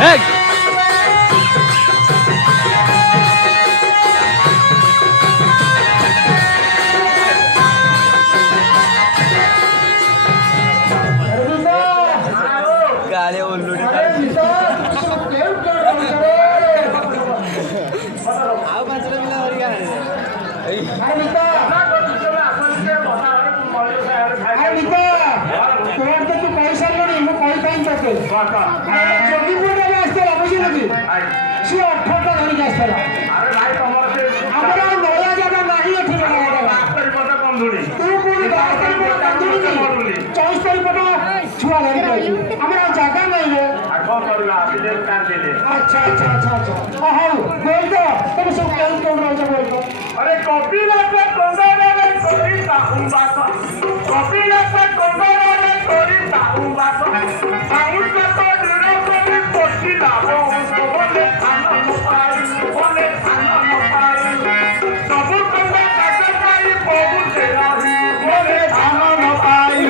Hey! गाले उल्लू अरे कपिला पे कोंडोरे कोरिता उंबासा कपिला पे कोंडोरे कोरिता उंबासा साउंड तो दुरो कोनी कोटिला बोले खाना मोपाई सब कोंडा काटे पाई बहु तेराही बोले खाना मोपाई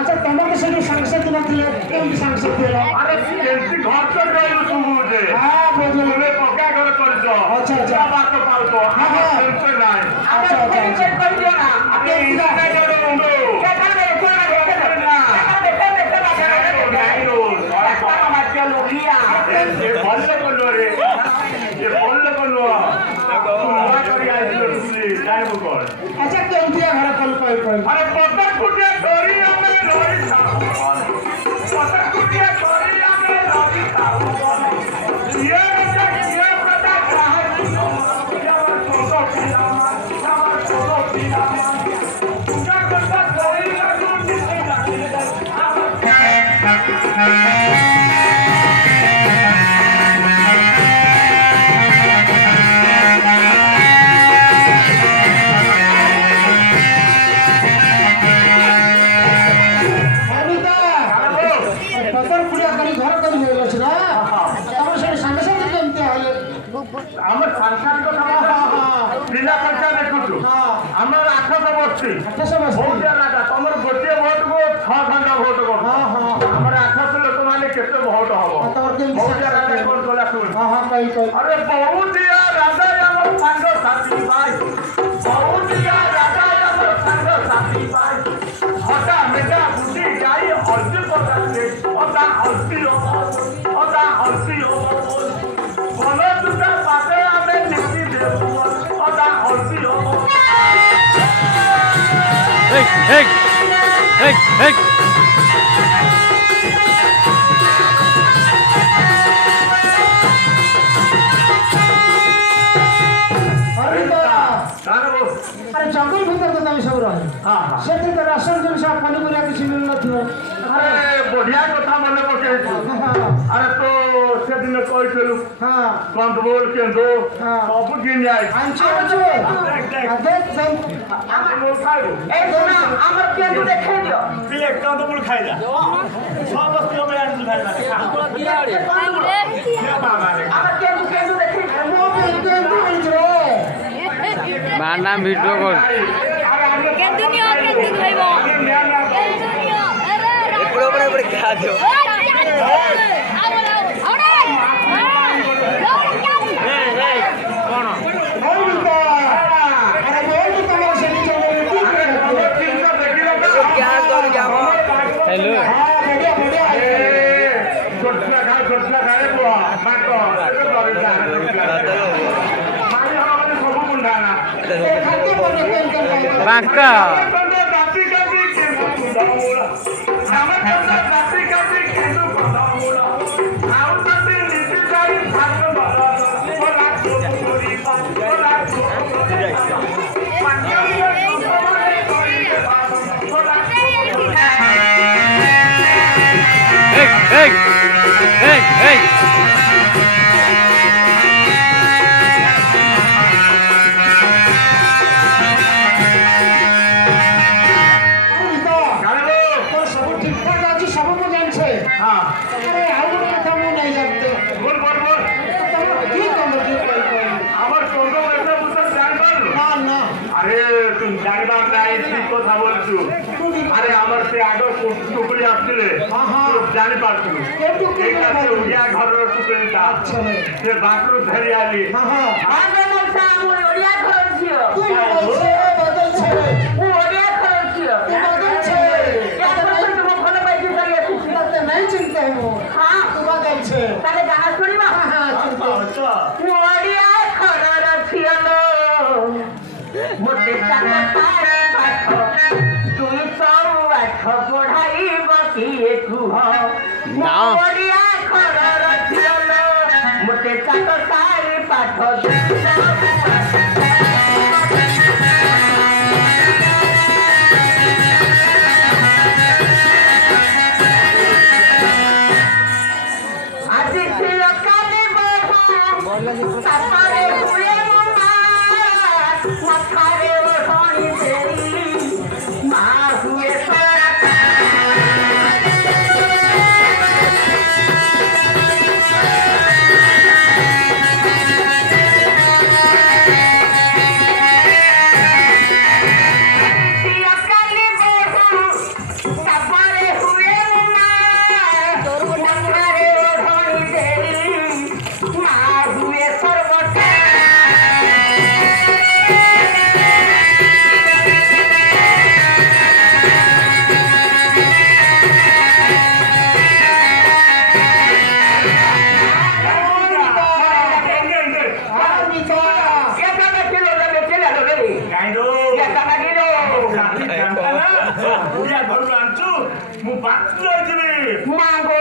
अच्छा तुमको से सांसद नथिले केम सांसद देला अरे केमती घर कर गइलु तू मुझे हां बोझले तूने पक्का घर करछो अच्छा अच्छा बात तो पालतो हां टेंशन नाही अच्छा अच्छा चेक कर दियो ना अबे इला नहीं जोड़ो उंडो केटा रे कोना ना देखा गाई रो रास्ता में मत चलो लिया ये बोलले बोलो रे ये बोलले बोलो तू ना करी आई तुली काय बोल अच्छा केमती घर कल कोई अरे पत्थर कुटिया डोरी हमरे डोरी पत्थर कुटिया डोरी हमरे डोरी ये बच्चा ये प्रजा ग्राहक या सोसो पिया तुझा करता डोरी का टूटी से जाती আমার সাংসারিক বিনা পয়সা দেখুছু আমার 800 বছর 800 ভোট রাজা তোমার গোটিয়ে ভোট কো 6 ঘন্টা ভোট কো আমার 800 লোক মানে কেতে ভোট হবো ভোট রাজা কোন তোলা শুন আরে বহু দিয়া রাজা আমার সাঙ্গ সাথী ভাই বহু দিয়া রাজা আমার সাঙ্গ সাথী ভাই হটা মেটা বুঝি যাই হলদি পড়াতে ওটা হলদি ওটা হলদি বলো দুটা পাতে আমি নীতি দেব ওটা হলদি Hey! अरे जंगल भीतर तो तभी सब रहे सेठी तो राशन जिनसे पनीपुरिया किसी मिल न थियो अरे बढ़िया कथा मने पके अरे तो से दिन कोई चलू हां कंट्रोल केंद्र सब गिन जाए आंचे देख जम कंट्रोल खाइबो ए दोना हमर केंद्र देखे दियो तू एक कंट्रोल खाइ जा सब वस्तु में आंच खाइ जा हमर केंद्र देखे मो केंद्र इजरो मार नाम वीडियो कॉल केंद्र भाईबो एपड़ो बड़े खा दियो हेलो छोटला खाए बुआ माको सब मुंडाना बांका মোড়া আমার কথা কাটি কাটি কিন্তু কথা মোড়া আউ তাতে নিচে যাই ভালো ভালো ওলা চোরি ওলা চোরি Hey! Hey! Hey! তোর সব ঠিকঠাক আছে সব মু জানছে হ্যাঁ আরে আর কোনো কথা মু নাই জানতে বল বল বল তোমার কি কম কি কই আমার সঙ্গ একটা বুঝতে জানবার না না আরে তুমি জানবার নাই ঠিক কথা বলছো আরে আমার সে আগে টুকরি আসছিলে জানি পারছো কেউ টুকরি এই কাছে উড়িয়া ঘরের টুকরিটা সে বাকরু ধরে আলি আগে মশা আমার ওড়িয়া ঘর ছিল তুই বলছে বদল ছেড়ে ও ওড়িয়া ঘর ছিল তুই বদল ছেড়ে তুমি ওখানে বাইরে চলে এসেছি তাতে নাই চিন্তা হবো হ্যাঁ তুই বদল ছেড়ে তাহলে গানা শুনিবা হ্যাঁ চিন্তা ওড়িয়া ঘর ছিল মোটে টাকা তার পাঠ তুই সব আঠ পড়াই বসিয়ে কুহ না। ওড়িয়া ঘর ছিল মোটে টাকা তার পাঠ আজি ছিল কালে তারপরে হুয়ে মাথারে ওঠনি দেরি মা হুয়ে তারপরে হুয়ে মাথারে ওঠনি দেরি মা হুয়ে সর্বটা আর মিতা কেটা ছিল রে চলে আলো রে গাইডো কেটা গিলো রাতি জানতা না উড়িয়া ঘর আনছু মু বাচ্চু যাইবি না গো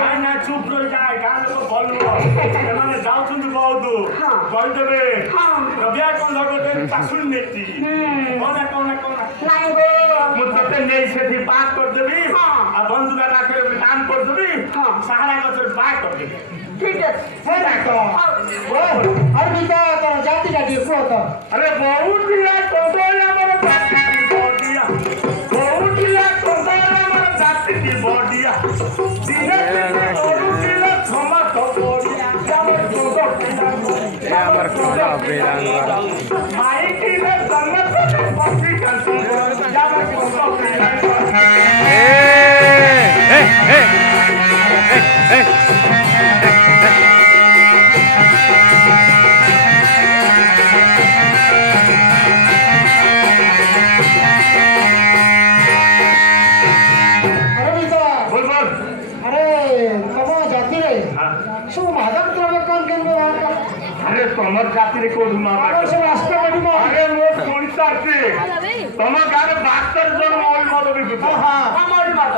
নাই না চুপ রই যায় গান লোক বলবো এমানে যাউছুন্তি বহুত কই দেবে রবিয়া কোন ধরতে পাসুন নেতি কোনা কোনা কোনা নাই গো মু ততে নেই সেটি বাত কর দেবি আর বন্ধুরা রাখে দান কর দেবি সাহারা গছের বাত কর দেবি ঠিক আছে হ্যাঁ ডাক্তার আর মিতা তোর জাতিটা দিয়ে কুয়া তো আরে বহুত দিয়া তোদের আমার জাতি কি বডিয়া বহুত দিয়া তোদের আমার জাতি কি বডিয়া দিনে দিনে বহুত দিয়া ক্ষমা তো বডিয়া আমার তোদের এ আমার কথা বেরান করা মাই কি রে জন্নত পক্ষী কান্তি আমার তোদের এ এ এ এ আরে মিতা বল বল আরে তোমার জাতি রে সব মাদক দ্রব্য কোন কেন ব্যবহার করে আরে তোমার জাতিরে কোন মা আমার সব রাস্তা কাটি মা আরে মোর শুনতাছি তোমার গানে বাস্তর জন্য ওই মতো বিকুত হ্যাঁ আমার মত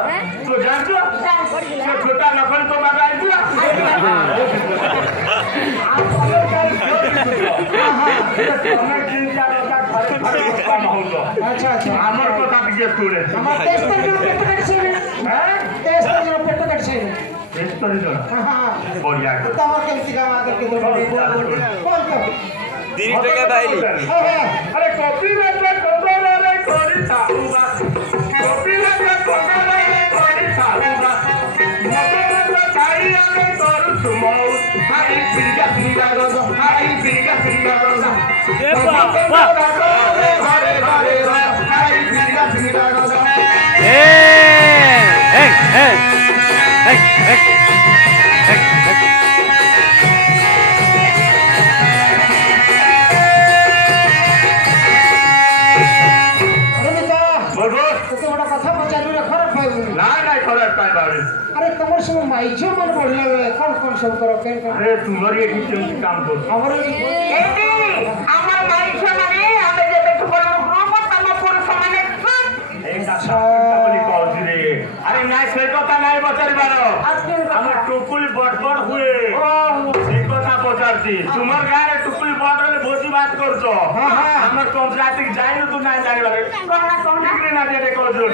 তো জানছো সে ছোটা নকল তো বাগাই দিলা তোমার চিন্তা কথা ঘরে ঘরে কাম হলো আচ্ছা আচ্ছা আমার কথা দিকে শুনে আমার তেস্তর জন্য পেট কাটছে হ্যাঁ তেস্তর জন্য পেট কাটছে এস্তরি জন্য হ্যাঁ বড়িয়া তো আমার কেমতি কাম আদর কে বল তো 30 টাকা দাইলি হ্যাঁ আরে কপি রে কোদরে করি তাউবা কপি রে কোদরে করি তাউবা মতরে তাই আমি করু সুমৌ হাই পিগা পিগা রজ হাই পিগা পিগা রজ ঘরে ঘরে হাই পিগা পিগা রজ এ এ এ এ এ আরে মিতা বলবো তোকে বড় কথা পচারি রে খারাপ পাইবো না না খরার পাই বাড়ি আরে তোমার সব মাইছো মন পড়লা কোন সব করো কেন আরে তোমার এই কিছু কাম কর আমার এটি আমার মাইছ মানে আমি যে বেটু বড় গ্রুপ আমার পুরো সমানে এই কাছে বলি কল দিলে নাই পচারিবার আমার টুকুই বটবট হুয়ে সেই কথা পচারছি তোমার গায়ে টুকুই বট হলে ভোজি ভাত করছো আমার পঞ্চায়েত যাই তো নাই জানিবারে না যেতে করছো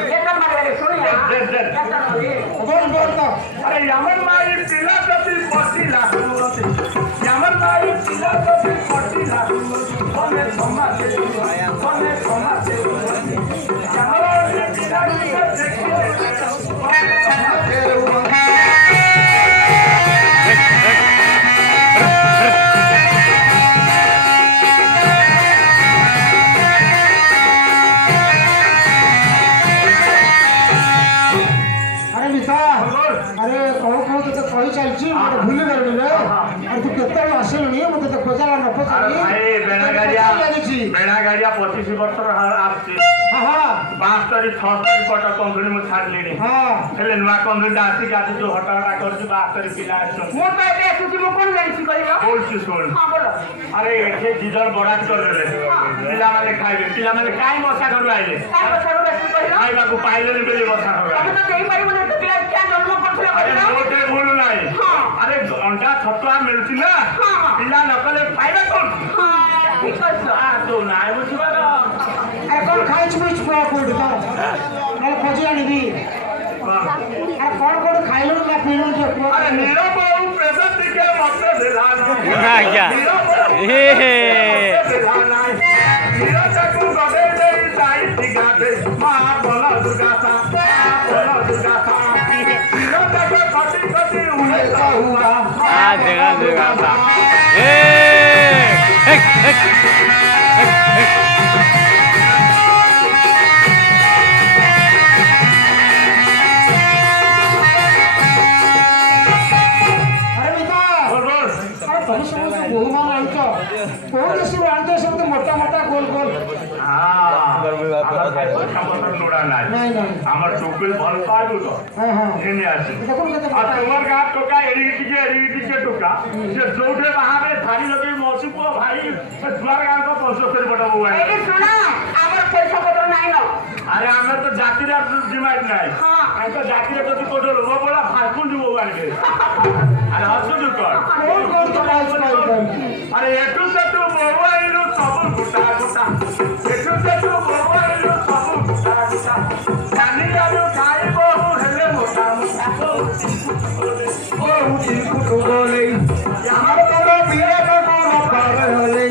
আরে আমার মায়ের তিলা প্রতি পটিলা আমার মায়ের তিলা প্রতি পটিলা বলে সমাজে বলে সমাজে আমার তিলা अरे कहो कहो तो कही चलची मत भूल गलनी रे और तू केते आसेलनी मते तो खोजाला न खोजाली अरे बेना गाड़िया 25 वर्ष आपसे हां हां 5 6 पटा कंपनी में छाड़लीनी हां हेले नुआ कंपनी आसी गाती जो हटाड़ा करछु 72 पिला आछो मो तो एबे सुची मो कोन जाई छी कहियो बोलछु सुन हां बोलो अरे एठे डीजल बड़ा कर रे पिला माने खाइबे पिला माने काई बसा घर आइले काय बसारो बेसी कहियो खाइबा को पाइले बेले बसा घर अब तो देई पारी बोले तो पिला क्या जन्म करथले अरे कहियो मोटे भूल नाही अरे अंडा छतुआ मिलती ना पिला नकले पाइबा कोन हां ठीक है आ तो नाही बुझिबा अरे कौन खाइछ मुछ पुआ कोड तो नल खोजी आनिबी अरे कौन खाइलो ना पीलो जो पुआ अरे नीरो बहु प्रेजेंट के मत देना ना क्या हे नीरो चकू गडे दे साई दिगा दे मां बोला दुर्गा सा बोला दुर्गा सा नीरो चकू कटी कटी उड़े हुआ आ देगा सा ए अरे बेटा बोल बोल अरे तुम सब बहुमान आइछो कोन से आंदे सब मोटा मोटा गोल गोल नहीं नहीं আমার চোখের ভল পাইবো তো हां हां এনে আছে देखो केते আর তোমার গা টোকা এড়িটিকে টোকা সে জৌটে বাহারে ধারি লগে মসি পুয়া ভাই দুয়ার গান কো 75 পটা বউ এই শোনা আমার পয়সা পত্র নাই না আরে আমরা তো জাতির আর ডিমান্ড নাই হ্যাঁ। আমি তো জাতির যদি কোটো লোক বলা ফালকুন দিব আনবে আরে হাসু কর गोल गोल तो प्राइस पाइबो আরে একটু সেটু বউ আইলো সব গোটা গোটা একটু সেটু বউ আইলো সব গোটা গোটা জানি আলো খাইবো হেলে মোটা মোটা ও উঠি কুটো গলে আমার বড় বিয়ে কোন পারে হলে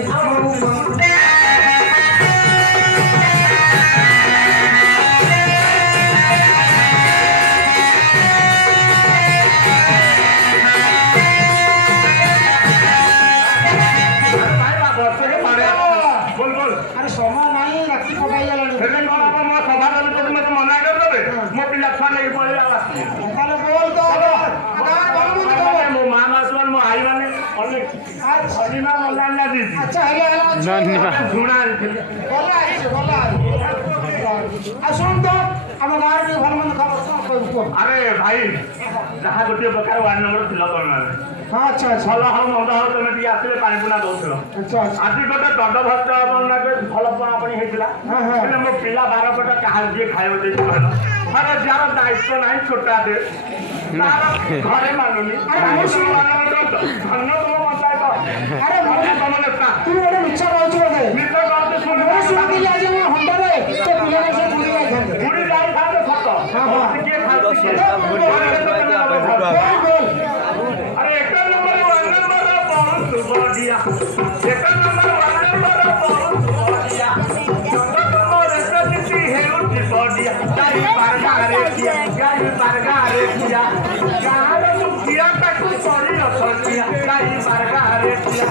बोल बोल अरे समय नहीं राखी पकाई गलानी हेले कोन आप मो सभा करे तो मत मना कर देबे मो पिला छान लगे पड़े आवाज তাহলে বল তো আগার বলবো তো मो मामा सुन मो आई माने অনেক অনিমা মল্লান না দিছি আচ্ছা হেলা হেলা ধুনা বলা আইছে বলা আর শুন তো আমার গাড়ি ভালো মন্দ খবর কো আরে ভাই যাহা গোটিয়ে প্রকার ওয়ার্ড নম্বর ছিল তোর মানে হ্যাঁ আচ্ছা আচ্ছা ଭଲ ହଉ ମନ୍ଦ ହଉ ତମେ ଟିକେ ଆସିଲେ ପାଣି ପୁଣା ଦଉଥିଲ আচ্ছা আচ্ছা ଆଜି ଗୋଟେ ଦଣ୍ଡ ଭକ୍ତ ବନାକେ ଭଲ ପଣାପଣି ହେଇଥିଲା ହଁ, ହଁ। ହେଲେ ମୋ ପିଲା 12 ପଟ କାହାର ଯିଏ ଖାଇବ ଦେଇଛି କହିଲ ମାନେ ଯାହାର ଦାୟିତ୍ୱ ନାହିଁ ଛୋଟାଟେ ତାର ଘରେ ମାନୁନି ଧନ୍ୟ ତମ ପଞ୍ଚାୟତ আরে ଧନ୍ୟ ତମ ନେତା তুই ওটা মিছা কইছো রে ମିଛ କହନ୍ତି ମୁଁ ଶୁଣିବ ଶୁଣିଥିଲି ଆଜି ମୁଁ ହଣ୍ଡରେ তো ପିଲାମାନେ ସବୁ ବୁଲି ଯାଇଥାନ୍ତେ ବୁଢ଼ୀ ଯାଇଥାନ୍ତେ ସତ ହଁ। କିଏ ଖାଉଛି କିଏ বল বল अरे एक नंबर वन नंबर बहुत बढ़िया एक नंबर वन नंबर बहुत बढ़िया नंबर सच्ची है उठी बढ़िया गाड़ी परगारे किया गाल तू किया तक पड़ी अखलिया गाड़ी परगारे किया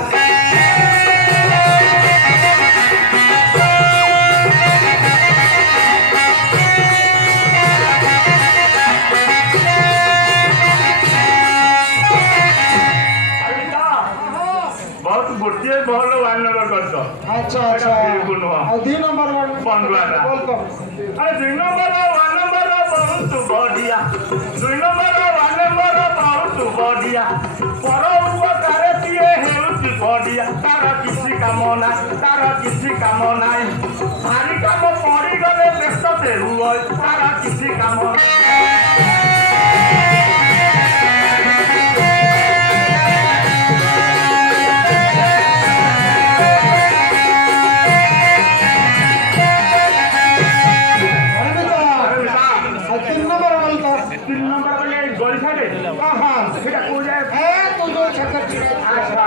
बहुत गोटे बहल वन नंबर कर আচ্ছা আচ্ছা আর 2 নম্বর বল पंडुआटा বল তো अरे 2 नंबर वन नंबर बहुत बढ़िया 2 नंबर वन नंबर बहुत बढ़िया पर उपकार किए हेउति बढ़िया तार किसी काम ना भारी काम पड़ी गले व्यस्त हुए तार किसी काम 3 नंबर बोले गली साइड हाँ हाँ सेटा को जाए ए तू जो छक्कर चिड़ा अच्छा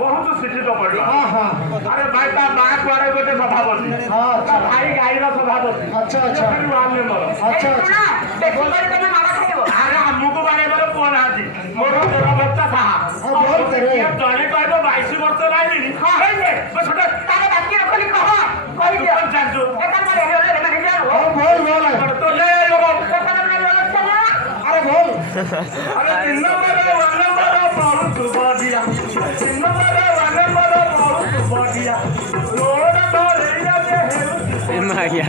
बहुत शिक्षित पड़ला हाँ हाँ अरे भाई ता बा कुआरे गोटे सभापति हाँ ता भाई गाईर सभापति अच्छा अच्छा वार्ड मेंबर अच्छा अच्छा देखो बड़ी तने मारा खाइबो अरे हमको बारे बारे फोन आजी मोरो तेरा बच्चा था हाँ बोल तेरे ये जाने कहबो 22 वर्ष नहीं हां हे बस छोटा तारे बाकी रखली कह कहि दियो कौन जानजो एकर मारे हेले रे माने जाओ हाँ बोल बोल तो ले लोगो एकर मारे चला अरे बोल अरे 3 नंबर बहुत बढ़िया 3 नंबर बहुत बढ़िया रोड तो ले दे Maya.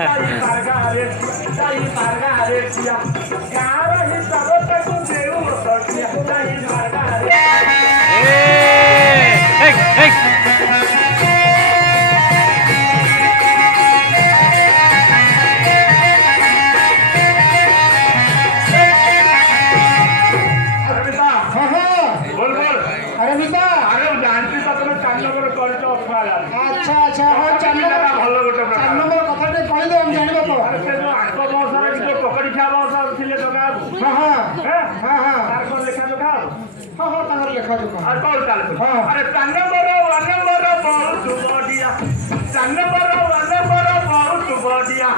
Hey, hey. हाँ हाँ बोल बोल अरे मिता अरे जानती तो तुम 4 नंबर कॉलेज ऑफर अच्छा अच्छा हाँ चार नंबर ଭଲ ଗୋଟେ चार ପ୍ରକାର नंबर कथा टे कहि दे हम जानिबो तो अरे से जो आठ बौसर जो पकड़ी खा बौसर थिले तो का हाँ हाँ हैं हाँ हाँ तार कोन लेखा जो का हाँ हाँ तांगर लेखा जो का अरे कौन चाल हाँ। अरे 4 नंबर बहुत बढ़िया 4 नंबर बहुत बढ़िया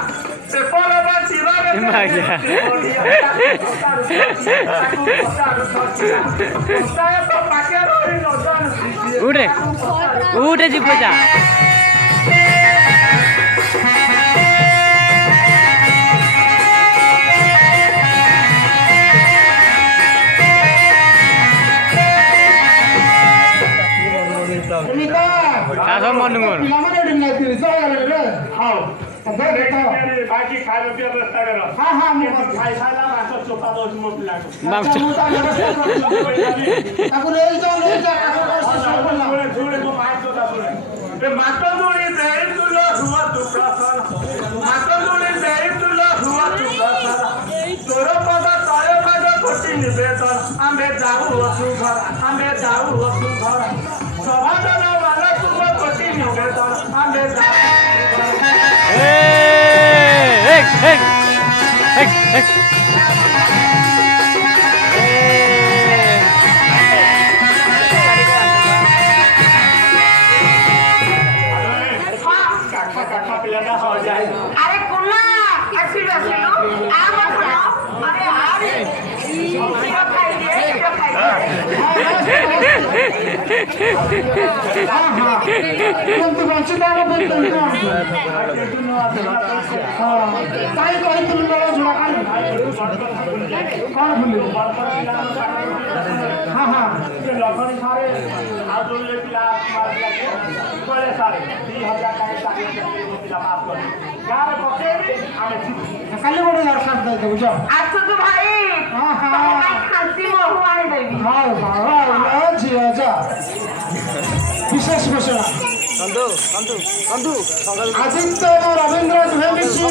पेपर बा दीवार Maya. Udah, udah Jipoja. मिता Kasih mau nunggu. पिला माने दिन नहीं थी सो गले रे हाँ अब देखो बाकी खाए पिए व्यवस्था करो हाँ हाँ मु खाई खाला माछ चोपा दो मो पिला को अच्छा मु ता व्यवस्था कर ताको ले जा ताको कर से सब ना जोड़े जोड़े को माछ जोता जोड़े ए माछ जोड़े देई तुलो हुआ तू प्रसन माछ जोड़े देई तुलो हुआ तू प्रसन तोर पदा तारे भाग कोटी निवेदन आमे जाऊ असु घर आमे जाऊ असु घर सभादन वाला तू कोटी निवेदन आमे जाऊ Hey, hey, hey, hey. काका पिलाना हो जाए अरे कुल्ला असिलो आ मत खाओ अरे अरे ये खाई दे ये खाई दे हाँ हाँ तुम तो बंची दाना बोल तुम हाँ काई कहि तुम लोग जुड़ा कौन भूल हाँ हाँ लखन सारे आज जो ले पिला मार दिया के बड़े सारे 2000 का सारे पिला माफ कर गार पके हमें खाली बड़े यार साथ दे दो जाओ आज तो भाई हाँ हाँ खांसी महू आने देगी हाँ हाँ जी आजा विशेष घोषणा Kantu. आदित्य और रविंद्र दुहे मिशी